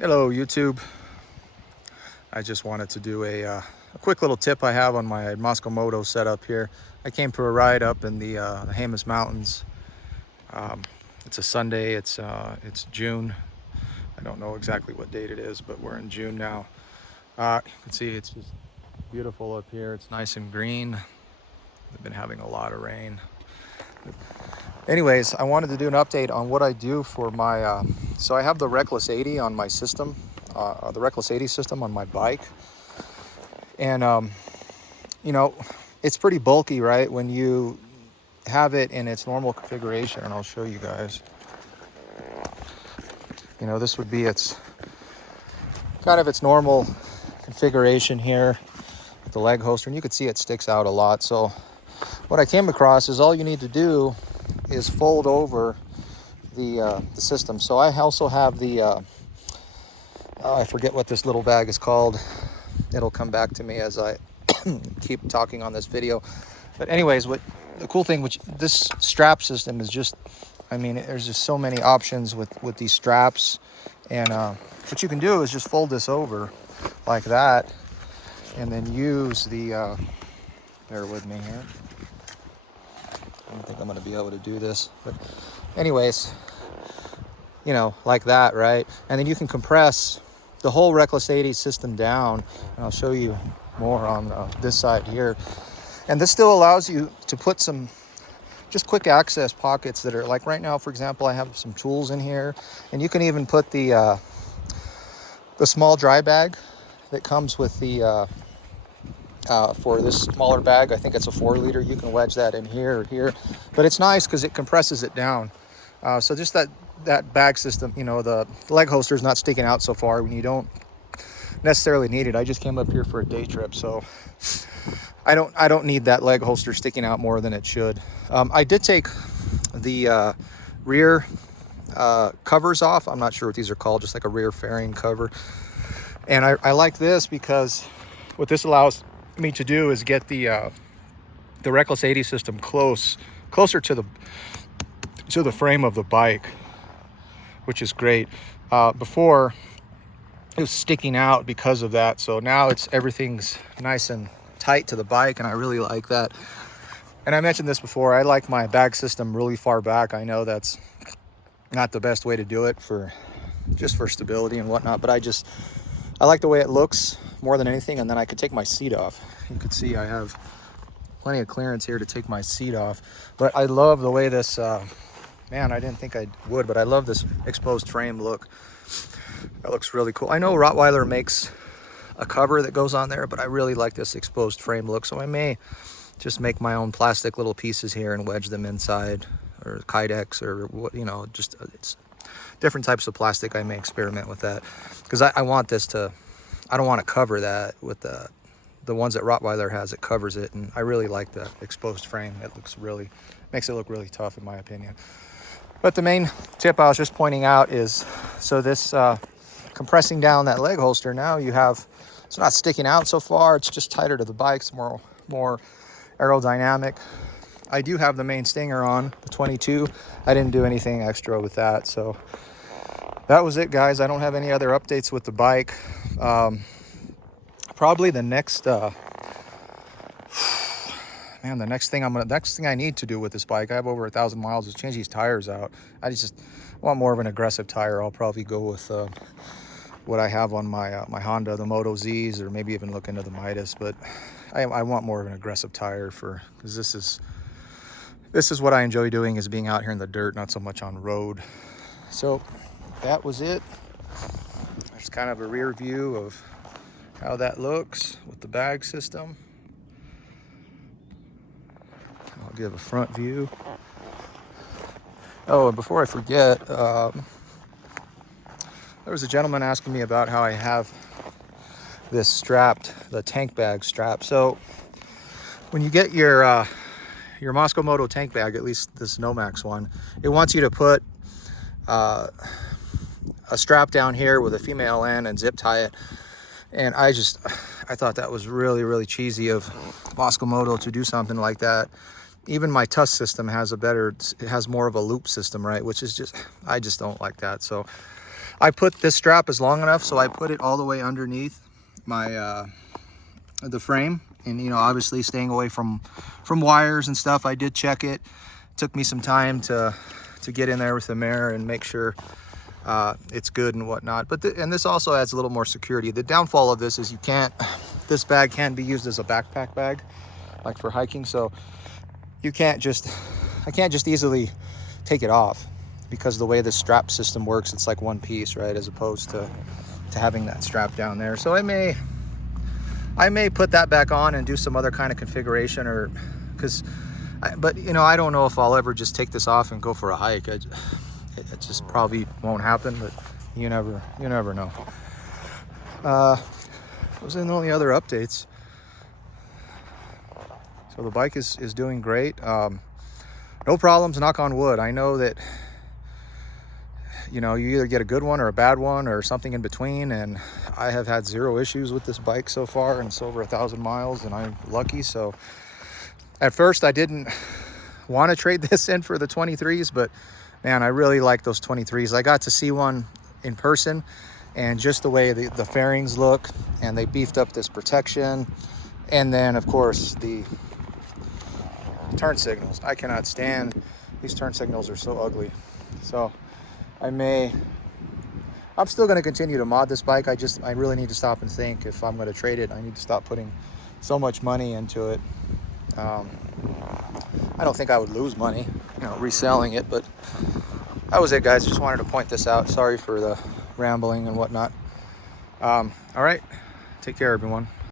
Hello YouTube. I just wanted to do a quick little tip I have on my Mosko Moto setup here. I came for a ride up in the Jemez Mountains. It's a Sunday. It's June. I don't know exactly what date it is, but we're in June now. You can see it's just beautiful up here. It's nice and green. We've been having a lot of rain. Anyways, I wanted to do an update on what I do for my, so I have the Reckless 80 on my system, the Reckless 80 system on my bike. And, you know, it's pretty bulky, right? When you have it in its normal configuration, and I'll show you guys. You know, this would be its, kind of its normal configuration here with the leg holster. And you can see it sticks out a lot. So what I came across is all you need to do is fold over the system. So I also have the I forget what this little bag is called. It'll come back to me as I keep talking on this video. But anyways, what the cool thing, which this strap system is just, I mean, there's just so many options with these straps. And what you can do is just fold this over like that, and then use the bear with me here. I don't think I'm going to be able to do this, but anyways, you know, like that, right? And then you can compress the whole Reckless 80 system down, and I'll show you more on this side here. And this still allows you to put some just quick access pockets that are like right now, for example, I have some tools in here, and you can even put the small dry bag that comes with the for this smaller bag. I think it's a 4 liter. You can wedge that in here or here, but it's nice because it compresses it down. So just that bag system, you know, the leg holster is not sticking out so far when you don't necessarily need it. I just came up here for a day trip, so I don't need that leg holster sticking out more than it should. I did take the rear covers off. I'm not sure what these are called, just like a rear fairing cover. And I like this because what this allows me to do is get the Reckless 80 system closer to the frame of the bike, which is great. Before it was sticking out because of that, so now everything's nice and tight to the bike, and I really like that. And I mentioned this before, I like my bag system really far back. I know that's not the best way to do it for stability and whatnot, but I like the way it looks more than anything. And then I could take my seat off. You can see I have plenty of clearance here to take my seat off. But I love the way this, man, I didn't think I would, but I love this exposed frame look. That looks really cool. I know Rottweiler makes a cover that goes on there, but I really like this exposed frame look. So I may just make my own plastic little pieces here and wedge them inside, or Kydex, or what, you know, just it's different types of plastic. I may experiment with that because I want this to, I don't want to cover that with the ones that Rottweiler has. It covers it, and I really like the exposed frame. It makes it look really tough in my opinion. But the main tip I was just pointing out is, so this compressing down that leg holster, now it's not sticking out so far. It's just tighter to the bike. It's more aerodynamic. I do have the main stinger on, the 22. I didn't do anything extra with that. So that was it, guys. I don't have any other updates with the bike. Probably the next, man, the next thing I need to do with this bike, I have over 1,000 miles, is change these tires out. I just want more of an aggressive tire. I'll probably go with what I have on my Honda, the Moto Z's, or maybe even look into the Midas. But I want more of an aggressive tire because this is what I enjoy doing, is being out here in the dirt, not so much on road. So that was it. There's kind of a rear view of how that looks with the bag system. I'll give a front view. Oh, and before I forget, there was a gentleman asking me about how I have this strapped, the tank bag strap. So when you get your Mosko Moto tank bag, at least this Nomax one, it wants you to put a strap down here with a female end and zip tie it. And I thought that was really, really cheesy of Mosko Moto to do something like that. Even my Tusk system has it has more of a loop system, right? Which is I just don't like that. So I put this strap is long enough, so I put it all the way underneath my the frame, and you know, obviously staying away from wires and stuff. I did check it. Took me some time to get in there with the mirror and make sure it's good and whatnot. But and this also adds a little more security. The downfall of this is you can't, this bag can be used as a backpack bag, like for hiking. So you can't just, I can't just easily take it off, because the way the strap system works, it's like one piece, right? As opposed to having that strap down there. So I may put that back on and do some other kind of configuration, or but you know, I don't know if I'll ever just take this off and go for a hike. It just probably won't happen, but you never know. Those are the only other updates. So the bike is doing great. No problems, knock on wood. I know that, you know, you either get a good one or a bad one or something in between, and I have had 0 issues with this bike so far, and it's over 1,000 miles, and I'm lucky. So at first I didn't want to trade this in for the 23s, but man, I really like those 23s. I got to see one in person, and just the way the fairings look, and they beefed up this protection, and then of course the turn signals. I cannot stand these turn signals, are so ugly. So I'm still going to continue to mod this bike. I really need to stop and think, if I'm going to trade it, I need to stop putting so much money into it. I don't think I would lose money, you know, reselling it, but that was it, guys. Just wanted to point this out. Sorry for the rambling and whatnot. All right, take care, everyone.